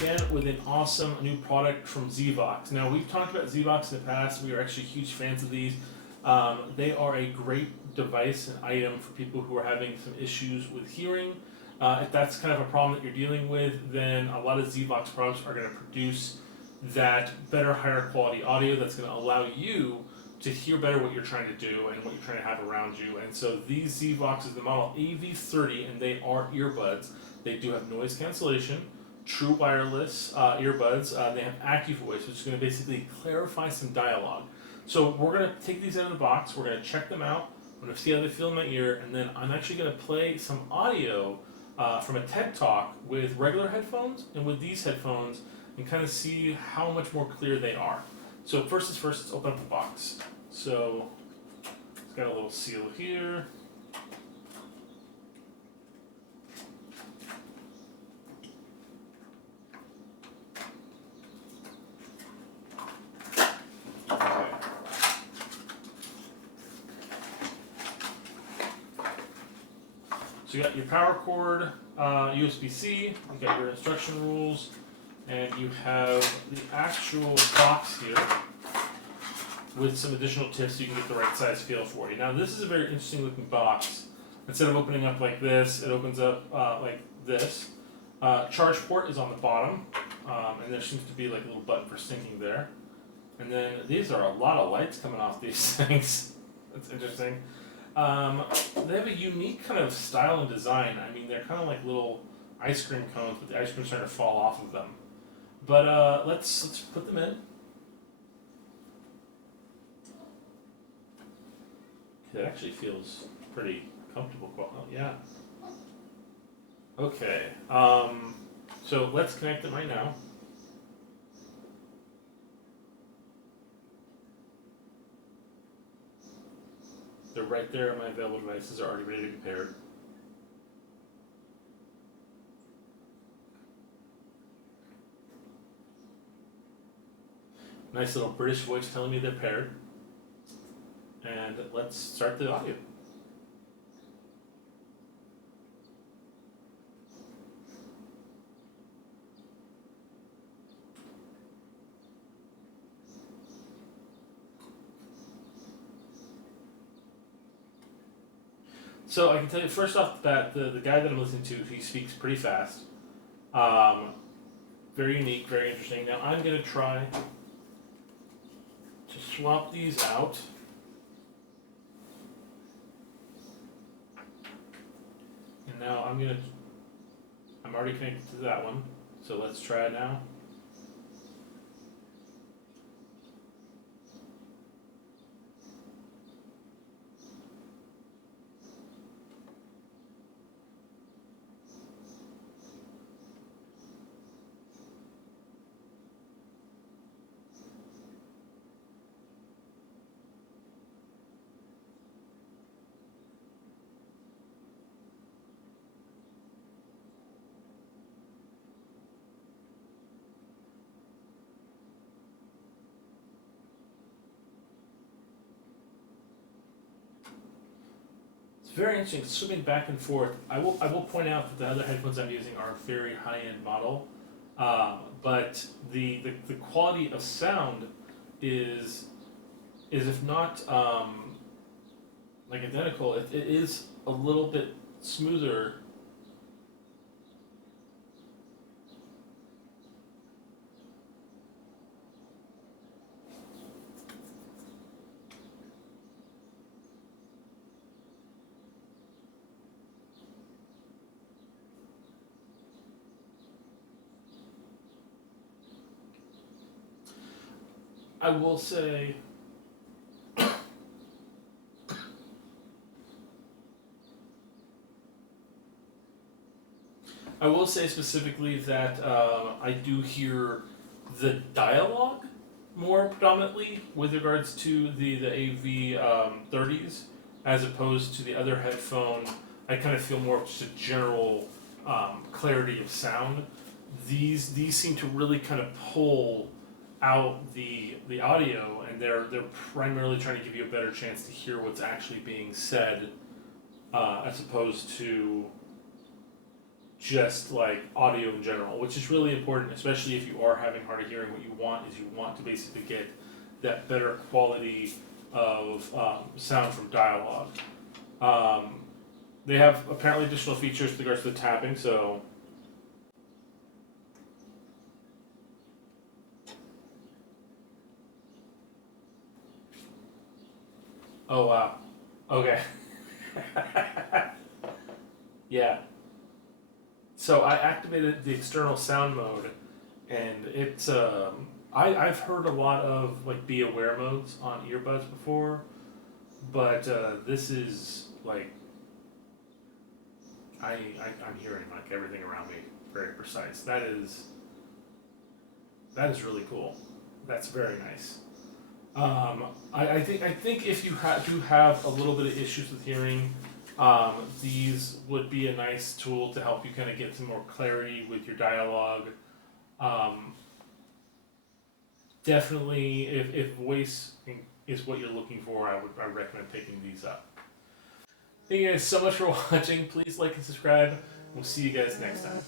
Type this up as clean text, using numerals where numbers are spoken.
again with an awesome new product from ZVOX. Now, we've talked about ZVOX in the past. We are actually huge fans of these. They are a great device and item for people who are having some issues with hearing. If that's kind of a problem that you're dealing with, then a lot of ZVOX products are going to produce that better, higher quality audio that's going to allow you to hear better what you're trying to do and what you're trying to have around you. And so these ZVOX is the model AV30, and they are earbuds. They do have noise cancellation, true wireless earbuds. They have AccuVoice, which is going to basically clarify some dialogue. So we're going to take these out of the box, we're going to check them out, I'm going to see how they feel in my ear, and then I'm actually going to play some audio from a TED Talk with regular headphones and with these headphones and kind of see how much more clear they are. So first is first, let's open up the box. So it's got a little seal here. So you got your power cord, USB-C, you got your instruction rules, and you have the actual box here with some additional tips so you can get the right size feel for you. Now this is a very interesting looking box. Instead of opening up like this, it opens up like this. Charge port is on the bottom, and there seems to be like a little button for syncing there. And then these are a lot of lights coming off these things. That's interesting. They have a unique kind of style and design. I mean, they're kind of like little ice cream cones, but the ice cream's starting to fall off of them. But let's put them in. It actually feels pretty comfortable. Oh, yeah. Okay. So let's connect them right now. They're right there. My available devices are already ready to be paired. Nice little British voice telling me they're paired. And let's start the audio. So I can tell you first off that the guy that I'm listening to, he speaks pretty fast. Very unique, very interesting. Now I'm going to try to swap these out. And now I'm already connected to that one. So let's try it now. Very interesting, swimming back and forth. I will point out that the other headphones I'm using are a very high-end model, but the quality of sound is if not like identical, it is a little bit smoother. I will say specifically that I do hear the dialogue more predominantly with regards to the AV30s as opposed to the other headphone. I kind of feel more of just a general clarity of sound. These seem to really kind of pull out the audio, and they're primarily trying to give you a better chance to hear what's actually being said, as opposed to just like audio in general, which is really important, especially if you are having hard of hearing. What you want is you want to basically get that better quality of sound from dialogue. They have apparently additional features with regards to the tapping, so oh wow. Okay. Yeah. So I activated the external sound mode, and it's I've heard a lot of like be aware modes on earbuds before, but this is like I'm hearing like everything around me very precise. That is really cool. That's very nice. I think if you do have a little bit of issues with hearing, these would be a nice tool to help you kind of get some more clarity with your dialogue. Um, Definitely, if voice is what you're looking for, I recommend picking these up. Thank you guys so much for watching. Please like and subscribe. We'll see you guys next time.